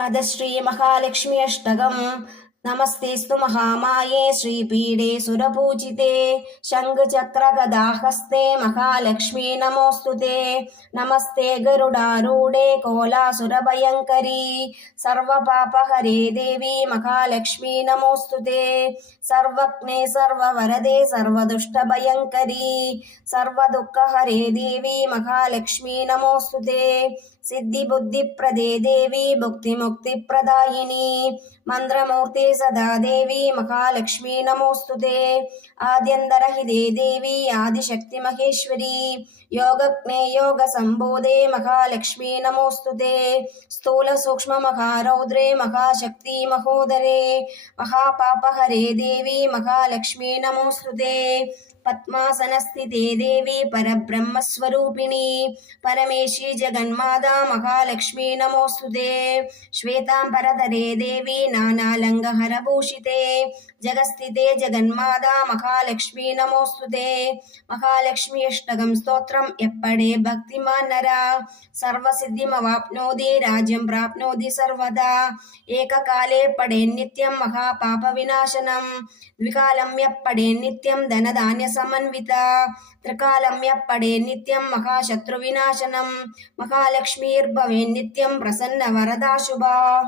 अथ श्रीमहालक्ष्मी अष्टकम्। नमस्तेस्तु महामाये श्रीपीडे सुरपूजिते शङ्खचक्रगदाहस्ते महालक्ष्मी नमोऽस्तुते। नमस्ते गरुडारूढे कोलासुरभयङ्करी सर्वपापहरे देवी महालक्ष्मी नमोऽस्तुते। सर्वज्ञे सर्ववरदे सर्वदुष्टभयङ्करी सर्वदुःखहरे देवी महालक्ष्मी नमोऽस्तुते। सिद्धिबुद्धिप्रदे देवी भुक्तिमुक्तिप्रदायिनी मन्त्रमूर्ते सदा देवी महालक्ष्मी नमोऽस्तुते। आद्यन्तरहिते देवी आदिशक्तिमहेश्वरी योगज्ञे योगसम्भूते महालक्ष्मी नमोऽस्तुते। स्थूलसूक्ष्ममहारौद्रे महाशक्ति महोदरे महापापहरे देवी महालक्ष्मी नमोऽस्तुते। पद्मासनस्थिते देवी परब्रह्मस्वरूपिणी परमेशी जगन्माता महालक्ष्मी नमोऽस्तुते। श्वेताम्बरधरे देवी नानालङ्घहरभूषिते जगस्थिते जगन्माता महालक्ष्मी नमोऽस्तुते। महालक्ष्मी अष्टकं स्तोत्रं यप्पडे भक्तिमान् नरः सर्वसिद्धिमवाप्नोति राज्यं प्राप्नोति सर्वदा। एककाले पडे नित्यं महापापविनाशनं द्विकालं यप्पडे नित्यं धनधान्यसमन्विता त्रिकालं यप्पडे नित्यं महाशत्रुविनाशनं महालक्ष्मीर्भवे नित्यं प्रसन्नवरदा शुभा।